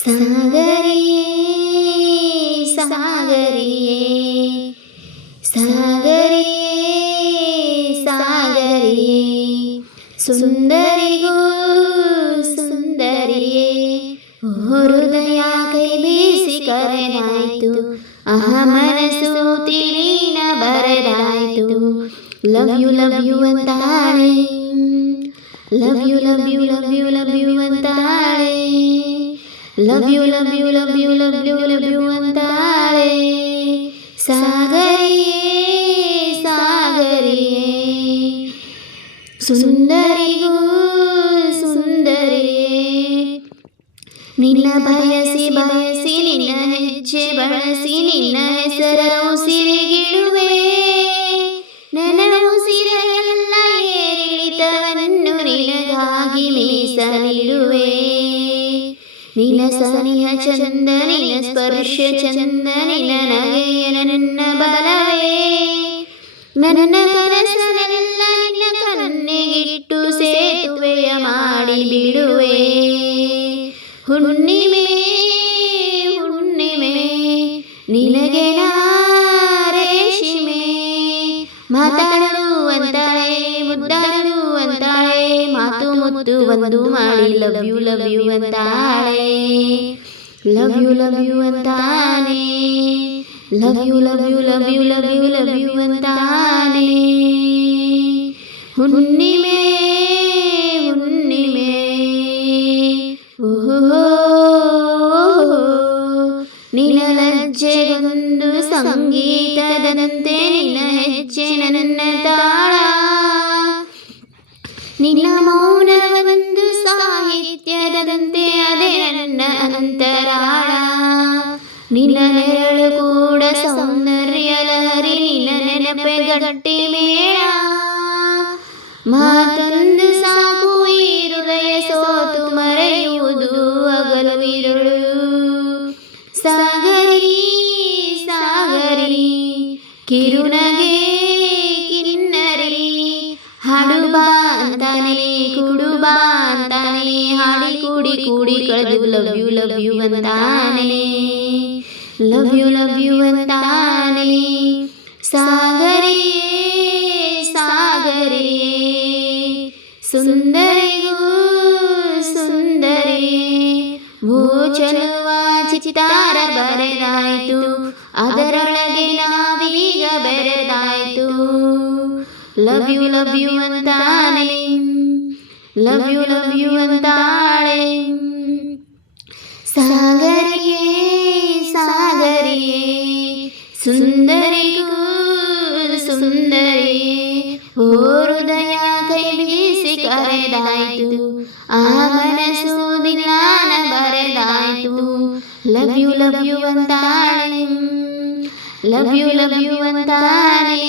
ಸಾಗರಿಯೇ ಸಾಗರಿಯೇ ಸಾಗರಿಯೇ ಸಾಗರಿಯೇ ಸುಂದರಿಗೂ ಸುಂದರಿಯೇ ಹೃದಯ ಕೈ ಬೀಸಿ ಕರೆದಾಯ್ತು ಮನಸ್ಸು ತಿಲಿನ ಬರೆದಾಯ್ತು ಲವ್ ಯು ಅಂತಾಳೆ ಲವ್ ಯು ಅಂತಾಳೆ ಲವ್ ಯು ಅಂತಾಳೆ ಸಾಗರಿಯೇ ಸಾಗರಿಯೇ ಸುಂದರಿಗೂ ಸುಂದರಿಯೇ ನಿನ್ನ ಬಯಸಿ ನಿನ್ನ ಹೆಜ್ಜೆ ಬಳಸಿ ನಿನ್ನ ಹೆಸರ ಉಸಿರಿಗಿಡುವೆ ನನ್ನ ಉಸಿರೆಲ್ಲ ಏರಿಳಿತವನ್ನು ನಿನಗಾಗಿ ಮೀಸಲಿಡುವೆ ನಿನ್ನ ಸನಿಹ ಚಂದ ನಿನ್ನ ಸ್ಪರ್ಶ ಚಂದ ನಿನ್ನ ನಗೆಯ ನನ್ನ ಬಲವೇ ನನ್ನ ಕನಸನೆಲ್ಲ ನಿನ್ನ ಕಣ್ಣಿಗಿಟ್ಟು ಸೇತುವೆಯ ಮಾಡಿ ಬಿಡುವೆ ಹುಣ್ಣಿಮೆ ಹುಣ್ಣಿಮೆ ನಿನಗೆ ರೇಷ್ಮೆ ಮಾತಾಡುವಂತಾಳೆ ಮುದ್ದಾಡುವಂತಾಳೆ ಮಾತು ಮುತ್ತು ಒಂದು ಮಾಡಿ ಲವ್ ಯು ಅಂತಾಳೆ ಲವ್ ಯು ಅಂತಾನೆ ಲವ್ ಯು ಅಂತಾನೆ ಹುಣ್ಣಿಮೆ ಹುಣ್ಣಿಮೆ ನಿನ್ನ ಲಜ್ಜೆಗೊಂದು ಸಂಗೀತದಂತೆ ನಿನ್ನ ಹೆಜ್ಜೆ ನನ್ನ ತಾಳ ನಿನ್ನ ಮೌನವೊಂದು ಸಾಹಿತ್ಯದಂತೆ ಅದೇ ನನ್ನ ಅಂತರಾಳ ನಿನ್ನ ನೆರಳು ಕೂಡ ಸೌಂದರ್ಯ ಲಹರಿ ನಿನ್ನ ನೆನಪೆ ಗಟ್ಟಿ ಮೇಳ ಮಾತೊಂದು ಸಾಕು ಈ ಹೃದಯ ಸೋತು ಮರೆಯುವುದು ಹಗಲು ಇರುಳು ಸಾಗರಿ ಸಾಗರಿ ಕಿರುನಗೆ ಕಿನ್ನರಿ ಹಾಡುಬಾ ಅಂತಾನೆ ಕುಡುಬಾ ಅಂತಾನೆ ಹಾಡಿ ಕೂಡಿ ಕಳೆದು ಲವ್ ಯು ಅಂತಾನೆ ಲವ್ ಯು ಅಂತಾನೆ ಸಾಗರಿಯೇ ಸಾಗರಿಯೇ ಸುಂದರಿಗೂ ಸುಂದರಿಯೇ ಭೂಚಲುವ ಚಿತ್ತಾರ ಬರೆದಾಯ್ತು ಅದರೊಳಗೆ ನಾವೀಗ ಬೆರೆದಾಯ್ತು ಲವ್ ಯು ಅಂತಾನೆ ಲವ್ ಯು ಅಂತಾಳೆ ಸಾಗರಿಯೇ ಸಾಗರಿಯೇ ಸುಂದರಿಗೂ ಸುಂದರಿಯೇ ಹೃದಯ ಕೈ ಬೀಸಿ ಕರೆದಾಯ್ತು ಮನಸ್ಸು ದಿನಾನ ಬರೆದಾಯ್ತು ಲವ್ ಯು ಅಂತಾಳೆ ಲವ್ ಯು ಅಂತಾನೆ